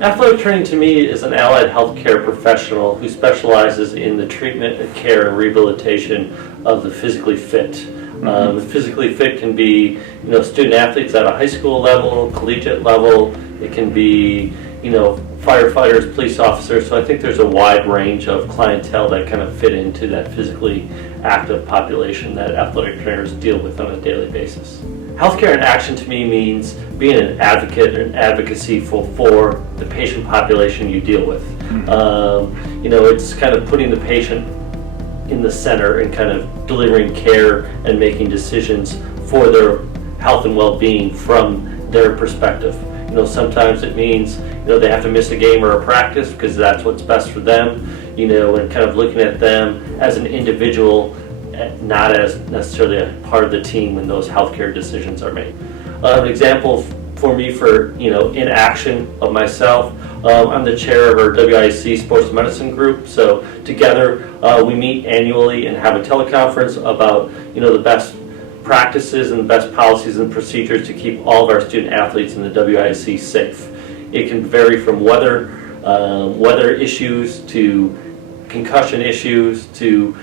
Athletic training to me is an allied healthcare professional who specializes in the treatment and care and rehabilitation of the physically fit. Physically fit can be, student athletes at a high school level, collegiate level. It can be, firefighters, police officers. So I think there's a wide range of clientele that kind of fit into that physically active population that athletic trainers deal with on a daily basis. Healthcare in action to me means being an advocate and advocacy for the patient population you deal with. It's kind of putting the patient in the center and kind of delivering care and making decisions for their health and well-being from their perspective. Sometimes it means, they have to miss a game or a practice because that's what's best for them, and kind of looking at them as an individual, not as necessarily a part of the team when those healthcare decisions are made. An example for me for, in action of myself, I'm the chair of our WIC Sports Medicine Group. So together we meet annually and have a teleconference about, the best practices and the best policies and procedures to keep all of our student athletes in the WIC safe. It can vary from weather issues to concussion issues to,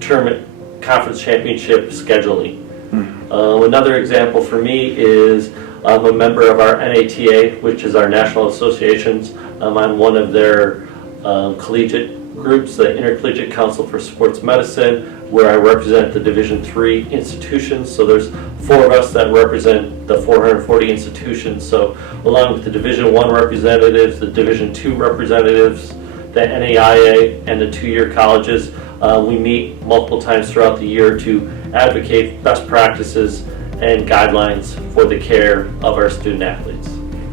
tournament conference championship scheduling. Another example for me is I'm a member of our NATA, which is our national associations. I'm one of their collegiate groups, the Intercollegiate Council for Sports Medicine, where I represent the Division III institutions. So there's 4 of us that represent the 440 institutions. So along with the Division I representatives, the Division II representatives, the NAIA, and the 2-year colleges, we meet multiple times throughout the year to advocate best practices and guidelines for the care of our student athletes.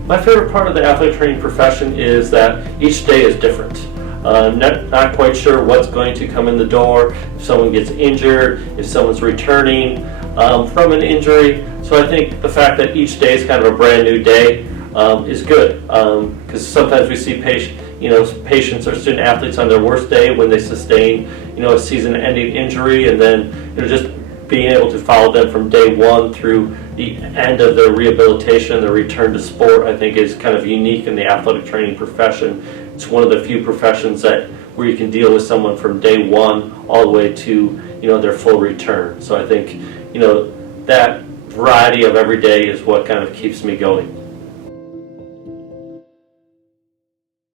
My favorite part of the athletic training profession is that each day is different. Not quite sure what's going to come in the door, if someone gets injured, if someone's returning from an injury. So I think the fact that each day is kind of a brand new day is good, because sometimes we see patients or student athletes on their worst day when they sustain a season-ending injury, and then just being able to follow them from day one through the end of their rehabilitation and their return to sport, I think is kind of unique in the athletic training profession. It's one of the few professions where you can deal with someone from day one all the way to their full return. So I think that variety of every day is what kind of keeps me going.